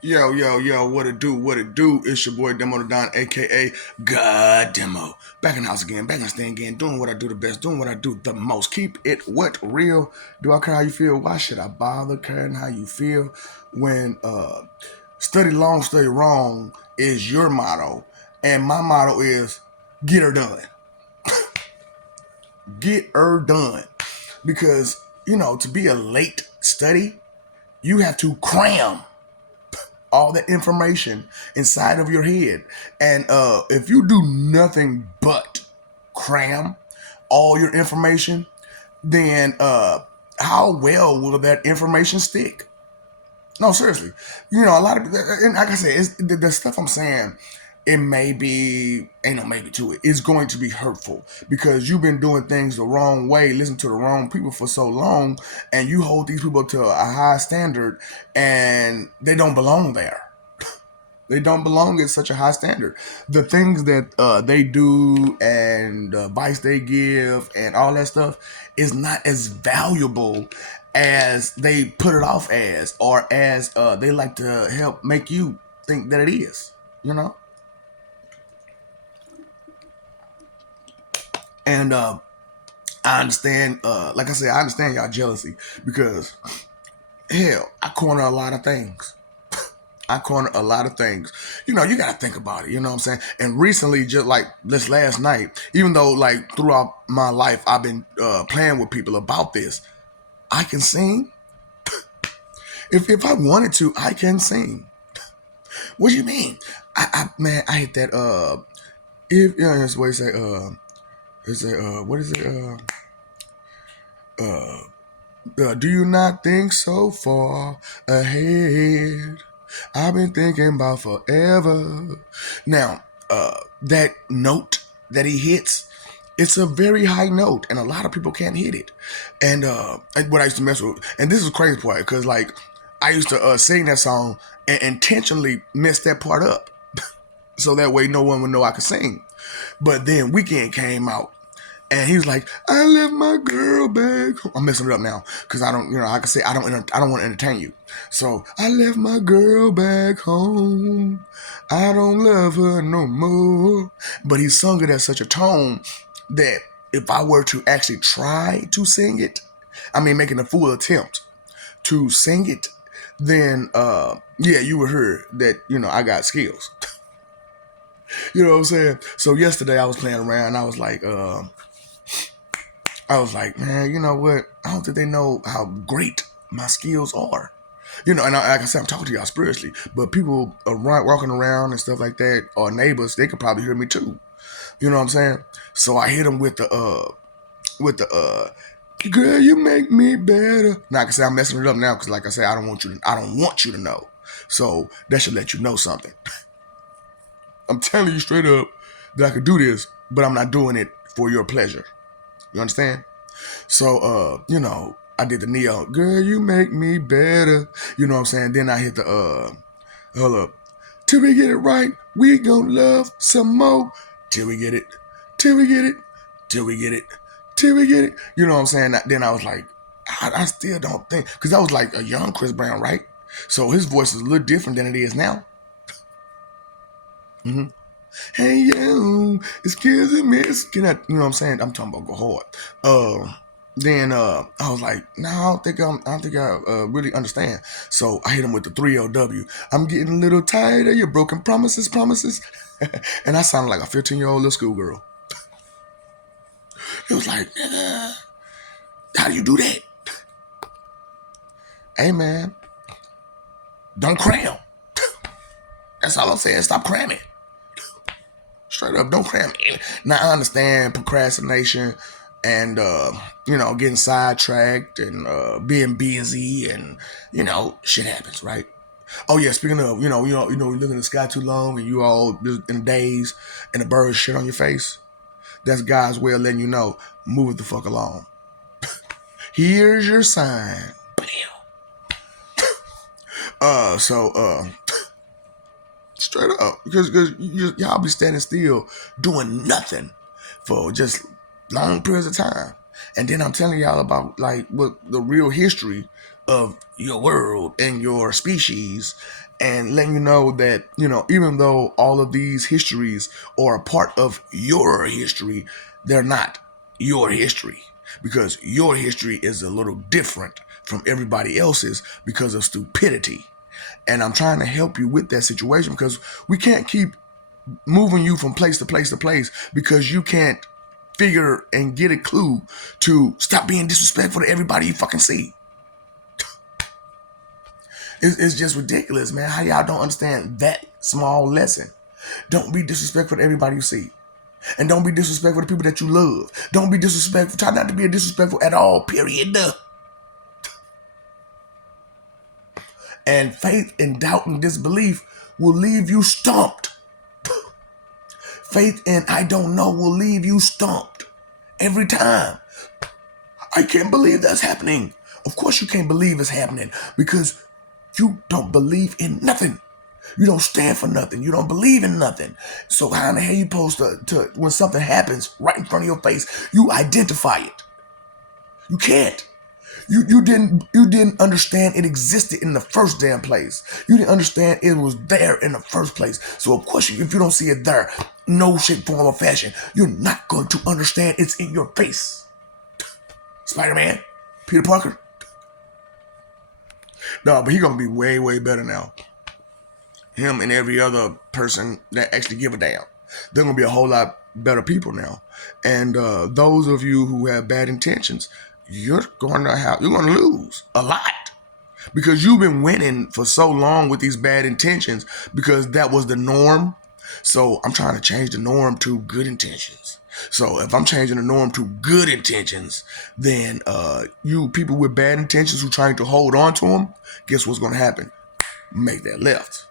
Yo, yo, yo, what it do, what it do? It's your boy Demo the Don, aka God Demo. Back in the house again, back in the stand again, doing what I do the best, doing what I do the most. Keep it what real. Do I care how you feel? Why should I bother caring how you feel when study long, study wrong is your motto. And my motto is get her done. Get her done. Because, to be a late study, you have to cram all that information inside of your head. And if you do nothing but cram all your information, then how well will that information stick? No, seriously. A lot of, and like I said, it's, the stuff I'm saying, it may be, ain't no maybe to it. It's going to be hurtful because you've been doing things the wrong way, listen to the wrong people for so long, and you hold these people to a high standard, and they don't belong there. They don't belong at such a high standard. The things that they do and the advice they give and all that stuff is not as valuable as they put it off as, or as they like to help make you think that it is. You know, and I understand. Like I said, I understand y'all jealousy because hell, I corner a lot of things. I corner a lot of things. You got to think about it. You know what I'm saying? And recently, just like this last night, even though like throughout my life I've been playing with people about this, I can sing. If I wanted to, I can sing. What do you mean? Man, I hit that. If that's what you say. Is it what is it? Do you not think so far ahead? I've been thinking about forever. Now, that note that he hits, it's a very high note, and a lot of people can't hit it. And what I used to mess with, and this is the crazy part, because like I used to sing that song and intentionally mess that part up, so that way no one would know I could sing. But then Weekend came out, and he was like, "I left my girl back home." I'm messing it up now because I don't, I can say I don't want to entertain you. So I left my girl back home. I don't love her no more. But he sung it at such a tone that if I were to actually try to sing it, I mean, making a full attempt to sing it, then yeah, you would hear that I got skills. You know what I'm saying? So yesterday I was playing around. I was like, man, you know what? I don't think they know how great my skills are. And like I said, I'm talking to y'all spiritually, but people around, walking around and stuff like that, or neighbors, they could probably hear me too. You know what I'm saying? So I hit them with the girl, you make me better. Now I can say I'm messing it up now because, like I said, I don't want you to know. So that should let you know something. I'm telling you straight up that I could do this, but I'm not doing it for your pleasure. You understand? So, I did the Neo, girl, you make me better. You know what I'm saying? Then I hit the, hold up. Till we get it right, we gon' love some more. Till we get it, till we get it, till we get it, till we get it. You know what I'm saying? Then I was like, I still don't think, because that was like a young Chris Brown, right? So his voice is a little different than it is now. Mm-hmm. Hey, yo, excuse me, can I, you know what I'm saying? I'm talking about go hard. Then I was like, no, I don't think I really understand. So I hit him with the 3LW. I'm getting a little tired of your broken promises. And I sounded like a 15-year-old little schoolgirl. It was like, nigga, how do you do that? Hey, man, don't cram. That's all I'm saying. Stop cramming. Straight up, don't cram. Now I understand procrastination and getting sidetracked and being busy and shit happens, right? Oh yeah, speaking of, you look in the sky too long and you all in a daze and the birds shit on your face. That's God's way of letting you know, move it the fuck along. Here's your sign. Bam. Straight up, because y'all be standing still doing nothing for just long periods of time, and then I'm telling y'all about like what the real history of your world and your species, and letting you know that, even though all of these histories are a part of your history, they're not your history, because your history is a little different from everybody else's because of stupidity. And I'm trying to help you with that situation, because we can't keep moving you from place to place to place because you can't figure and get a clue to stop being disrespectful to everybody you fucking see. It's just ridiculous, man. How y'all don't understand that small lesson? Don't be disrespectful to everybody you see. And don't be disrespectful to people that you love. Don't be disrespectful. Try not to be disrespectful at all, period. And faith and doubt and disbelief will leave you stumped. Faith and I don't know will leave you stumped every time. I can't believe that's happening. Of course you can't believe it's happening because you don't believe in nothing. You don't stand for nothing. You don't believe in nothing. So how in the hell you supposed to when something happens right in front of your face, you identify it? You can't. You didn't understand it existed in the first damn place. You didn't understand it was there in the first place. So of course, if you don't see it there, no shape, form, or fashion, you're not going to understand it's in your face. Spider-Man, Peter Parker. No, but he's gonna be way, way better now. Him and every other person that actually give a damn. They're gonna be a whole lot better people now. And those of you who have bad intentions, you're gonna lose a lot. Because you've been winning for so long with these bad intentions because that was the norm. So I'm trying to change the norm to good intentions. So if I'm changing the norm to good intentions, then you people with bad intentions who trying to hold on to them, guess what's going to happen? Make that left.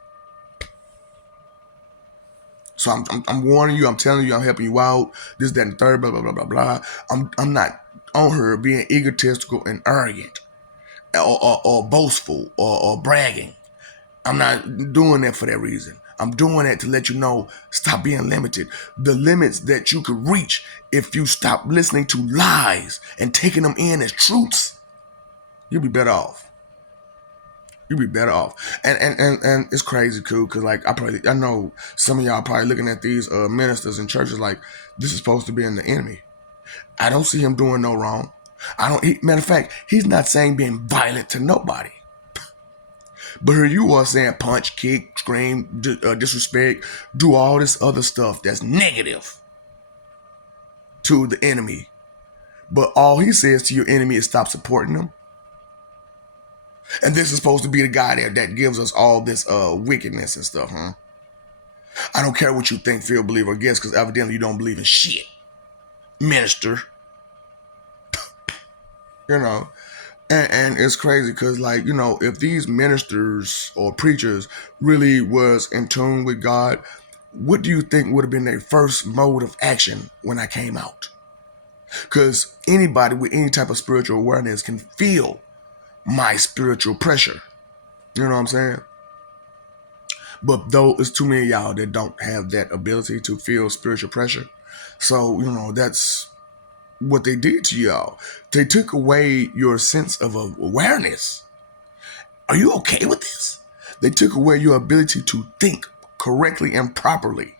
So I'm warning you. I'm telling you. I'm helping you out. This, that, and the third. Blah blah blah blah blah. I'm not on her being egotistical and arrogant, or boastful, or bragging. I'm not doing that for that reason. I'm doing that to let you know, stop being limited. The limits that you could reach if you stop listening to lies and taking them in as truths, you'll be better off. You'll be better off. And it's crazy, cool, because like I know some of y'all probably looking at these ministers in churches like this is supposed to be in the enemy. I don't see him doing no wrong. Matter of fact, he's not saying being violent to nobody. But here you are saying punch, kick, scream, disrespect, do all this other stuff that's negative to the enemy. But all he says to your enemy is stop supporting them. And this is supposed to be the guy there that gives us all this wickedness and stuff, huh? I don't care what you think, feel, believe, or guess, because evidently you don't believe in shit, minister. You know. And it's crazy because, like, if these ministers or preachers really was in tune with God, what do you think would have been their first mode of action when I came out? Because anybody with any type of spiritual awareness can feel my spiritual pressure. You know what I'm saying? But though it's too many of y'all that don't have that ability to feel spiritual pressure. So, that's what they did to y'all. They took away your sense of awareness. Are you okay with this? They took away your ability to think correctly and properly.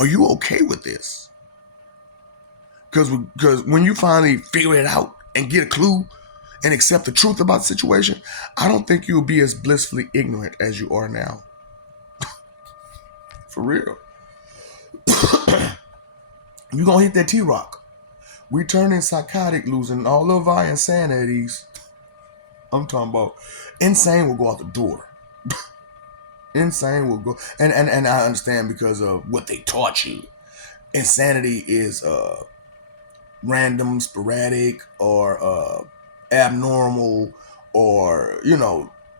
Are you okay with this? Because when you finally figure it out and get a clue and accept the truth about the situation, I don't think you'll be as blissfully ignorant as you are now. For real. You're going to hit that T-Rock. We turning psychotic, losing all of our insanities. I'm talking about insane will go out the door. Insane will go. And I understand because of what they taught you. Insanity is random, sporadic, or abnormal, or,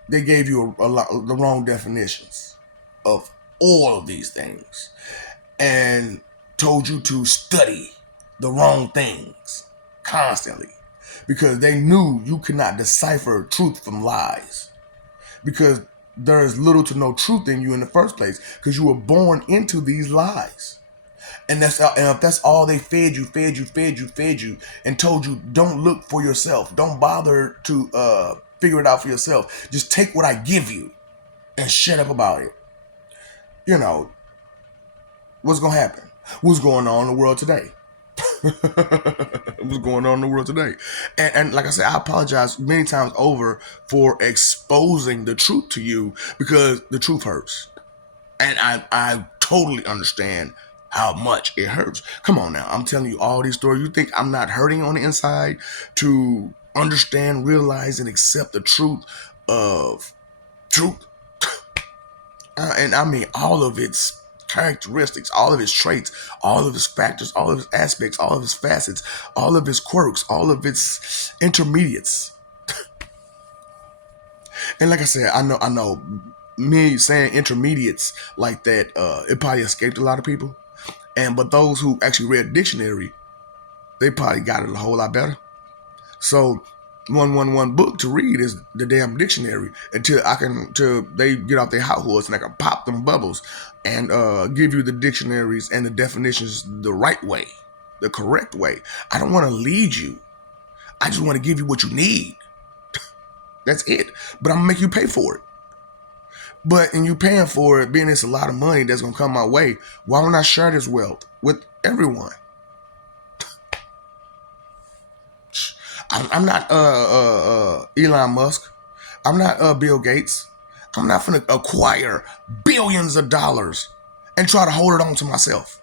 they gave you the wrong definitions of all of these things and told you to study the wrong things constantly because they knew you could not decipher truth from lies because there is little to no truth in you in the first place because you were born into these lies. And if that's all they fed you and told you, don't look for yourself. Don't bother to figure it out for yourself. Just take what I give you and shut up about it. You know, what's going to happen? What's going on in the world today? What's going on in the world today? And like I said, I apologize many times over for exposing the truth to you because the truth hurts. And I totally understand how much it hurts. Come on now. I'm telling you all these stories. You think I'm not hurting on the inside to understand, realize, and accept the truth of truth? And I mean all of its characteristics, all of its traits, all of its factors, all of its aspects, all of its facets, all of its quirks, all of its intermediates. And like I said, I know me saying intermediates like that, it probably escaped a lot of people. But those who actually read dictionary, they probably got it a whole lot better. So one book to read is the damn dictionary until they get off their hot horse and I can pop them bubbles and give you the dictionaries and the definitions the right way, the correct way. I don't want to lead you. I just want to give you what you need. That's it. But I'm gonna make you pay for it. But in you paying for it, being it's a lot of money that's gonna come my way, why don't I share this wealth with everyone? I'm not Elon Musk. I'm not Bill Gates. I'm not gonna acquire billions of dollars and try to hold it on to myself.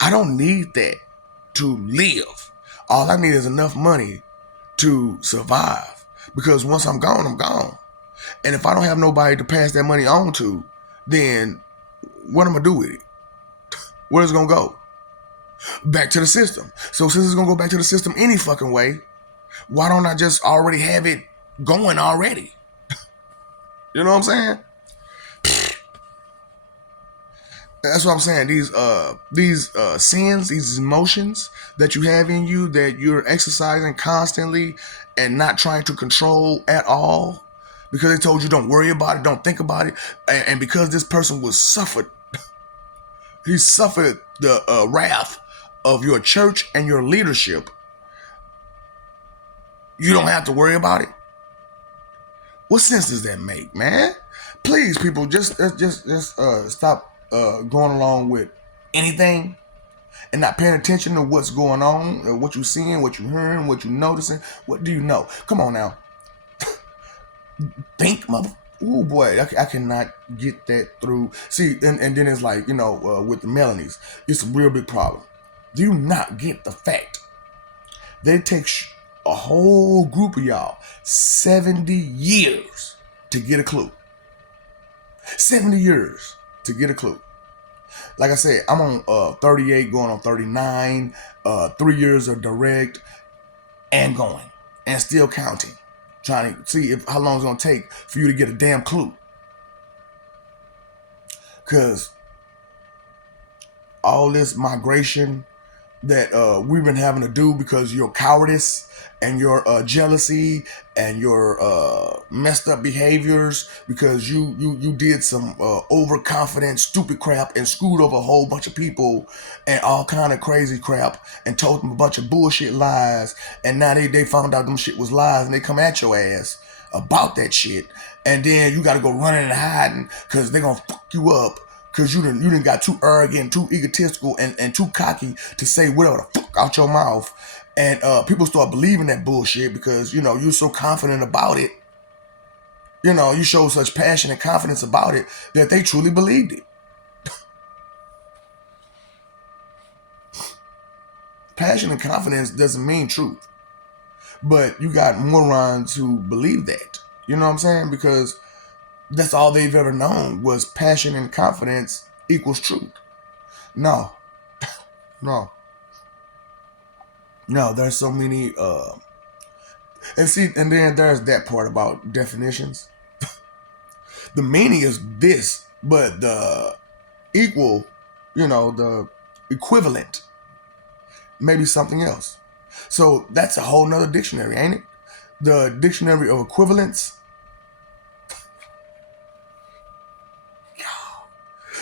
I don't need that to live. All I need is enough money to survive. Because once I'm gone, I'm gone. And if I don't have nobody to pass that money on to, then what am I gonna do with it? Where's it gonna go? Back to the system. So since it's gonna go back to the system any fucking way, why don't I just already have it going already? You know what I'm saying? That's what I'm saying. These sins, these emotions that you have in you that you're exercising constantly and not trying to control at all, because they told you don't worry about it, don't think about it, and because this person was suffered, he suffered the wrath of your church and your leadership. You don't have to worry about it. What sense does that make, man? Please, people, just stop going along with anything and not paying attention to what's going on, or what you're seeing, what you're hearing, what you're noticing. What do you know? Come on now. Think, mother. Oh boy, I cannot get that through. See, and then it's like, with the Melanies, it's a real big problem. Do you not get the fact that it takes a whole group of y'all 70 years to get a clue? 70 years to get a clue. Like I said, I'm on 38 going on 39, 3 years of direct and going and still counting, trying to see how long it's going to take for you to get a damn clue. Because all this migration that we've been having to do because your cowardice and your jealousy and your messed up behaviors, because you did some overconfident stupid crap and screwed over a whole bunch of people and all kind of crazy crap and told them a bunch of bullshit lies, and now they found out them shit was lies and they come at your ass about that shit, and then you got to go running and hiding because they're gonna fuck you up because you done got too arrogant, too egotistical, and too cocky to say whatever the fuck out your mouth. And people start believing that bullshit because, you're so confident about it. You show such passion and confidence about it that they truly believed it. Passion and confidence doesn't mean truth. But you got morons who believe that. You know what I'm saying? Because that's all they've ever known was passion and confidence equals truth. No. There's so many and then there's that part about definitions. The meaning is this, but the equal, the equivalent maybe something else. So that's a whole nother dictionary, ain't it? The dictionary of equivalence.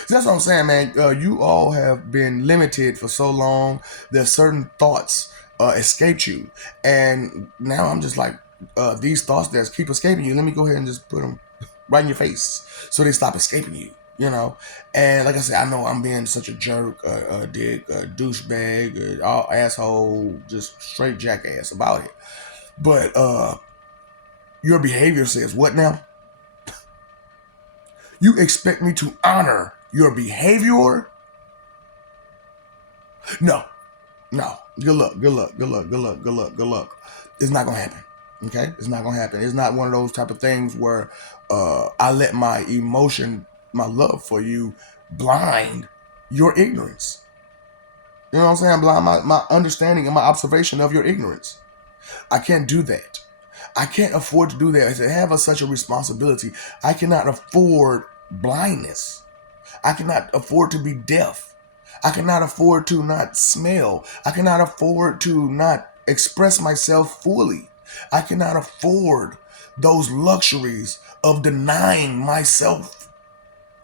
That's what I'm saying, man. You all have been limited for so long. There's certain thoughts escaped you. And now I'm just like, these thoughts that keep escaping you, let me go ahead and just put them right in your face so they stop escaping you, you know. And like I said, I know I'm being such a jerk, a dick, a douchebag, all asshole, just straight jackass about it. But your behavior says what now? You expect me to honor your behavior? No, no. Good luck, good luck, good luck, good luck, good luck, good luck. It's not gonna happen. Okay? It's not gonna happen. It's not one of those type of things where I let my emotion, my love for you blind your ignorance. You know what I'm saying? Blind my understanding and my observation of your ignorance. I can't do that. I can't afford to do that. To have such a responsibility, I cannot afford blindness. I cannot afford to be deaf. I cannot afford to not smell. I cannot afford to not express myself fully. I cannot afford those luxuries of denying myself,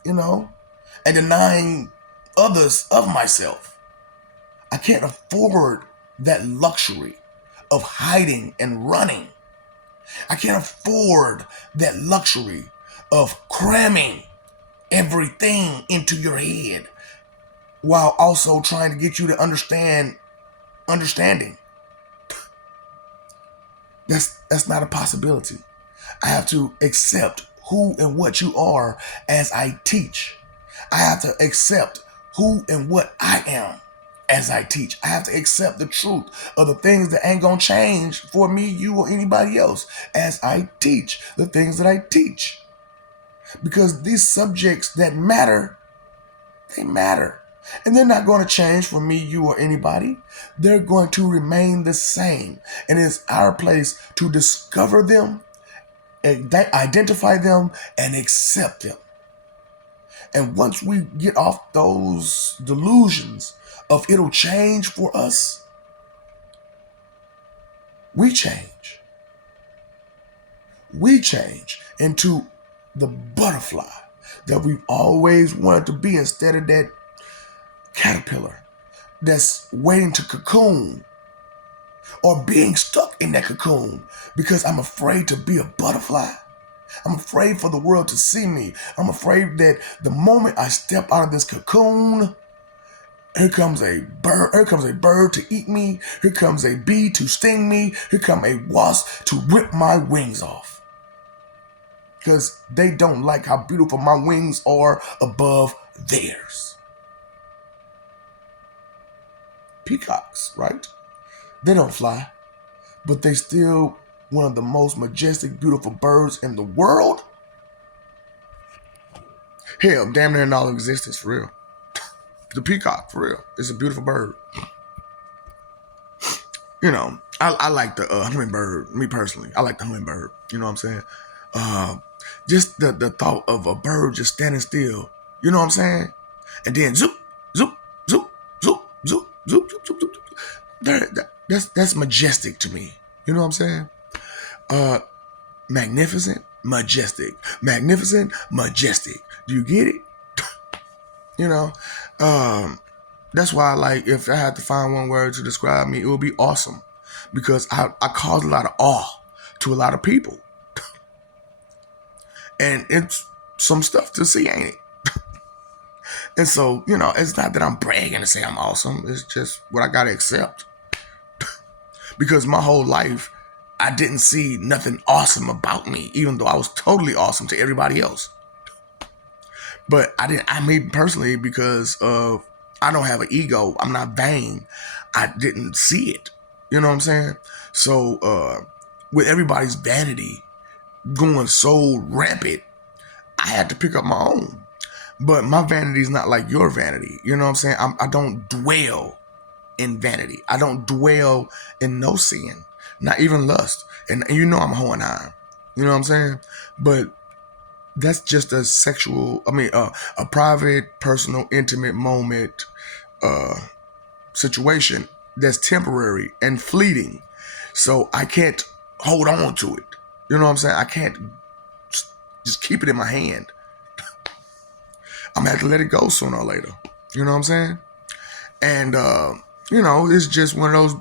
you know, and denying others of myself. I can't afford that luxury of hiding and running. I can't afford that luxury of cramming everything into your head while also trying to get you to understanding. That's not a possibility. I have to accept who and what you are as I teach. I have to accept who and what I am as I teach. I have to accept the truth of the things that ain't gonna change for me, you, or anybody else as I teach the things that I teach. Because these subjects that matter, they matter. And they're not going to change for me, you, or anybody. They're going to remain the same. And it's our place to discover them, identify them, and accept them. And once we get off those delusions of it'll change for us, we change. We change into the butterfly that we've always wanted to be, instead of that caterpillar that's waiting to cocoon or being stuck in that cocoon because I'm afraid to be a butterfly. I'm afraid for the world to see me. I'm afraid that the moment I step out of this cocoon, here comes a bird to eat me. Here comes a bee to sting me. Here comes a wasp to rip my wings off. Because they don't like how beautiful my wings are above theirs. Peacocks, right? They don't fly, but they still one of the most majestic, beautiful birds in the world. Hell, damn near in all existence, for real. The peacock, for real, is a beautiful bird. You know, I like the hummingbird. Me personally, I like the hummingbird. You know what I'm saying? Just the thought of a bird just standing still. You know what I'm saying? And then zoop, zoop, zoop, zoop, zoop, zoop, zoop, zoop, zoop. That's majestic to me. You know what I'm saying? Magnificent, majestic. Magnificent, majestic. Do you get it? You know, that's why, like, if I had to find one word to describe me, it would be awesome, because I cause a lot of awe to a lot of people, and it's some stuff to see, ain't it? And so, you know, it's not that I'm bragging to say I'm awesome. It's just what I gotta accept, because my whole life I didn't see nothing awesome about me, even though I was totally awesome to everybody else. But I mean, personally, because of, I don't have an ego. I'm not vain. I didn't see it. You know what I'm saying? So, with everybody's vanity going so rampant, I had to pick up my own. But my vanity is not like your vanity. You know what I'm saying? I don't dwell in vanity. I don't dwell in no sin, not even lust. And you know I'm hoeing on. You know what I'm saying? But that's just a a private, personal, intimate moment situation that's temporary and fleeting. So I can't hold on to it. You know what I'm saying? I can't just keep it in my hand. I'm gonna have to let it go sooner or later. You know what I'm saying? And you know, it's just one of those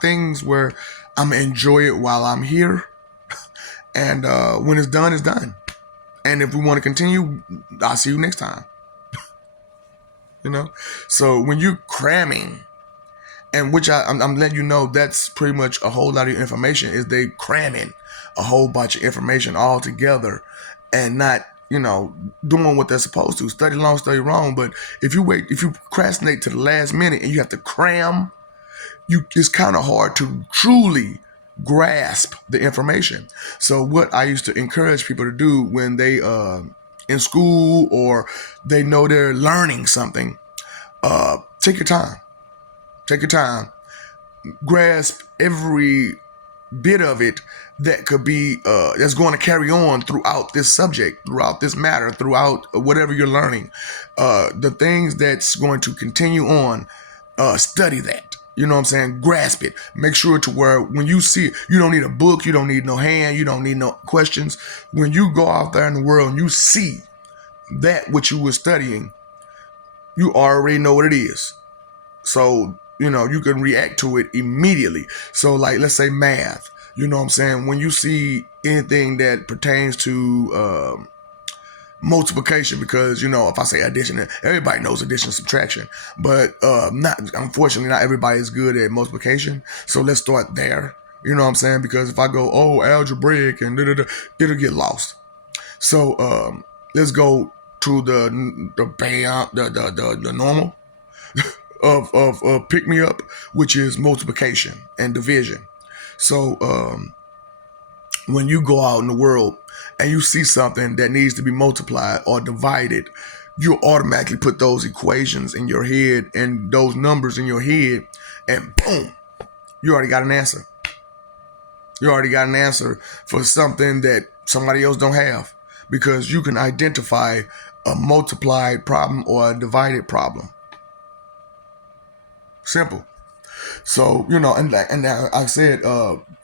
things where I'm gonna enjoy it while I'm here, and when it's done, it's done. And if we want to continue, I'll see you next time. You know, so when you're cramming, and which I'm letting you know, that's pretty much a whole lot of information. Is they cramming a whole bunch of information all together, and not doing what they're supposed to. Study long, study wrong. But if you procrastinate to the last minute and you have to cram, it's kind of hard to truly grasp the information. So what I used to encourage people to do when they in school or they know they're learning something, take your time. Take your time. Grasp every bit of it that could be that's going to carry on throughout this subject, throughout this matter, throughout whatever you're learning. The things that's going to continue on, study that. You know what I'm saying? Grasp it. Make sure to where when you see it, you don't need a book, you don't need no hand, you don't need no questions. When you go out there in the world and you see that what you were studying, you already know what it is. So, you can react to it immediately. So, like, let's say math. You know what I'm saying? When you see anything that pertains to multiplication, because if I say addition, everybody knows addition, subtraction, but unfortunately not everybody is good at multiplication. So let's start there. You know what I'm saying? Because if I go algebraic and it'll get lost. So let's go to the normal of pick me up, which is multiplication and division. So when you go out in the world and you see something that needs to be multiplied or divided, you automatically put those equations in your head and those numbers in your head, and boom, you already got an answer. You already got an answer for something that somebody else don't have, because you can identify a multiplied problem or a divided problem. Simple. So, and I said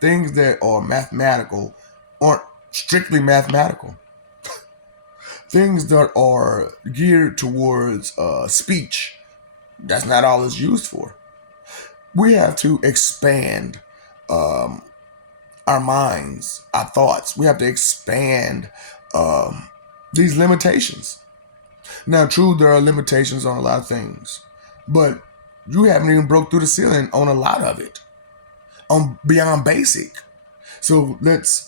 things that are mathematical aren't strictly mathematical. Things that are geared towards speech, that's not all it's used for. We have to expand our minds, our thoughts. We have to expand these limitations. Now, true, there are limitations on a lot of things, but you haven't even broke through the ceiling on a lot of it, on beyond basic. So let's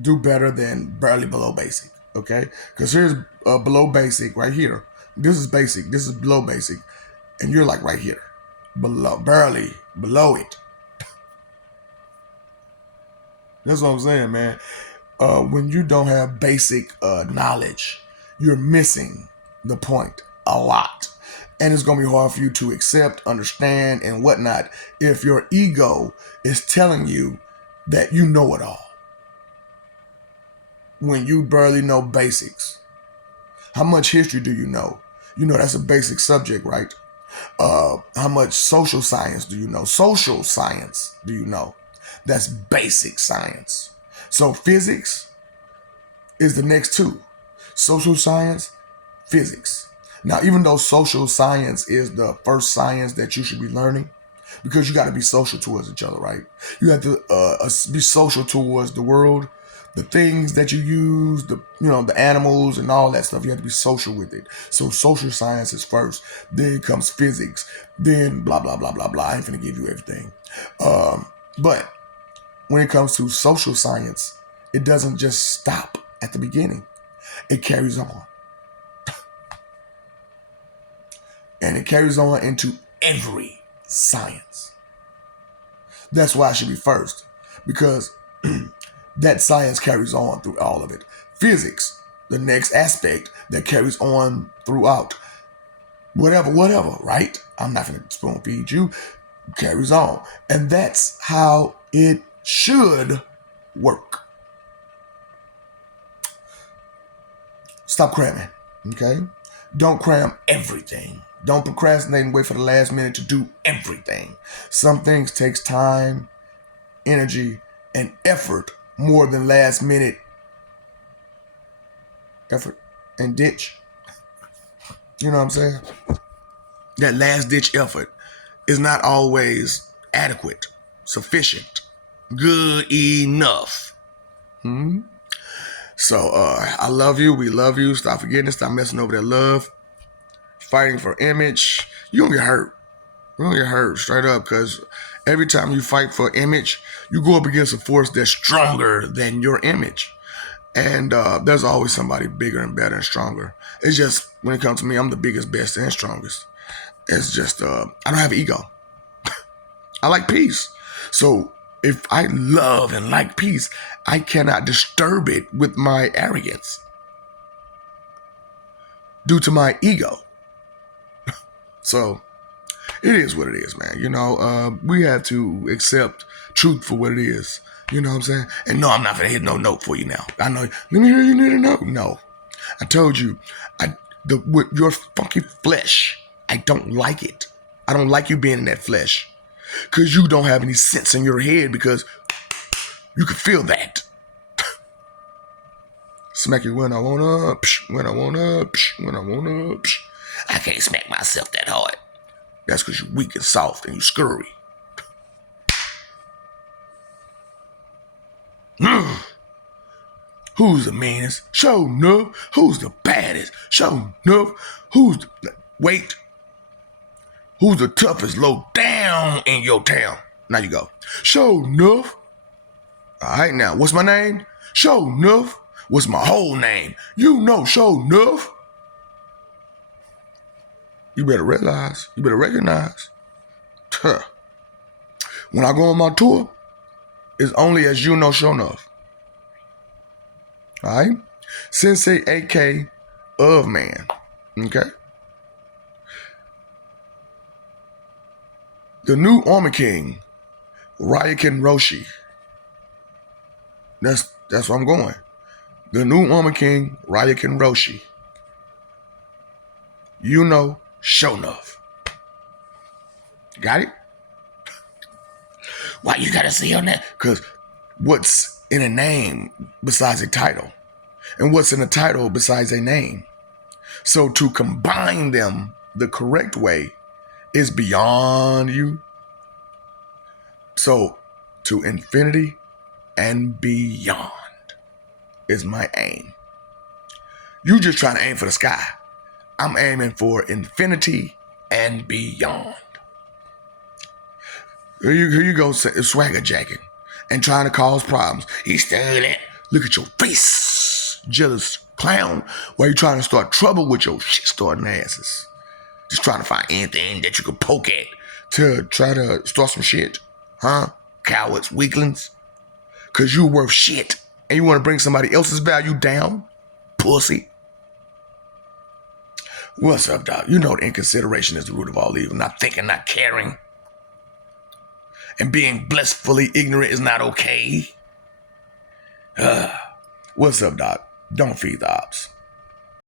do better than barely below basic, okay? Because here's below basic right here. This is basic. This is below basic, and you're like right here, barely below it. That's what I'm saying, man. When you don't have basic knowledge, you're missing the point a lot. And it's going to be hard for you to accept, understand, and whatnot if your ego is telling you that you know it all, when you barely know basics. How much history do you know? You know that's a basic subject, right? How much social science do you know? Social science do you know? That's basic science. So physics is the next two. Social science, physics. Now, even though social science is the first science that you should be learning, because you got to be social towards each other, right? You have to be social towards the world, the things that you use, the animals and all that stuff. You have to be social with it. So social science is first. Then comes physics. Then blah blah blah blah blah. I ain't finna give you everything. But when it comes to social science, it doesn't just stop at the beginning. It carries on. And it carries on into every science. That's why it should be first, because that science carries on through all of it. Physics, the next aspect that carries on throughout. Whatever, right? I'm not going to spoon feed you. Carries on. And that's how it should work. Stop cramming, okay? Don't cram everything. Don't procrastinate and wait for the last minute to do everything. Some things takes time, energy, and effort more than last minute effort and ditch. You know what I'm saying? That last ditch effort is not always adequate. sufficient, good enough. So I love you. We love you. Stop forgetting it. Stop messing over that love. Fighting for image. You're going to get hurt. You're going to get hurt straight up, because every time you fight for image, you go up against a force that's stronger than your image. And there's always somebody bigger and better and stronger. It's just, when it comes to me, I'm the biggest, best, and strongest. It's just, I don't have ego. I like peace. So if I love and like peace, I cannot disturb it with my arrogance due to my ego. So it is what it is, man. You know, we have to accept truth for what it is. You know what I'm saying? And no, I'm not gonna hit no note for you now. I know. Let me hear you need a note. No, I told you, with your funky flesh, I don't like it. I don't like you being in that flesh, because you don't have any sense in your head, because you can feel that. Smack you when I wanna, when I wanna, when I wanna. I can't smack myself that hard. That's because you're weak and soft and you scurry. Who's the meanest? Show enough. Who's the baddest? Show enough. Who's the toughest low down in your town? Now you go. Show enough. All right, now, what's my name? Show enough. What's my whole name? You know, show enough. You better realize, you better recognize. When I go on my tour, it's only as you know, show enough. All right? Sensei AK of man. Okay? The new Armor King, Ryokan Roshi. That's where I'm going. The new Armor King, Ryokan Roshi. You know, show enough. Got it? Why you gotta say on that? Because what's in a name besides a title? And what's in a title besides a name? So to combine them the correct way is beyond you. So to infinity and beyond is my aim. You just trying to aim for the sky. I'm aiming for infinity and beyond. Here you go, swagger jacking and trying to cause problems. He's staring at. Look at your face, jealous clown. Why you trying to start trouble with your shit starting asses? Just trying to find anything that you can poke at to try to start some shit, huh? Cowards, weaklings. Cause you worth shit and you want to bring somebody else's value down, pussy. What's up, dog? You know that inconsideration is the root of all evil. Not thinking, not caring. And being blissfully ignorant is not okay. What's up, doc? Don't feed the ops.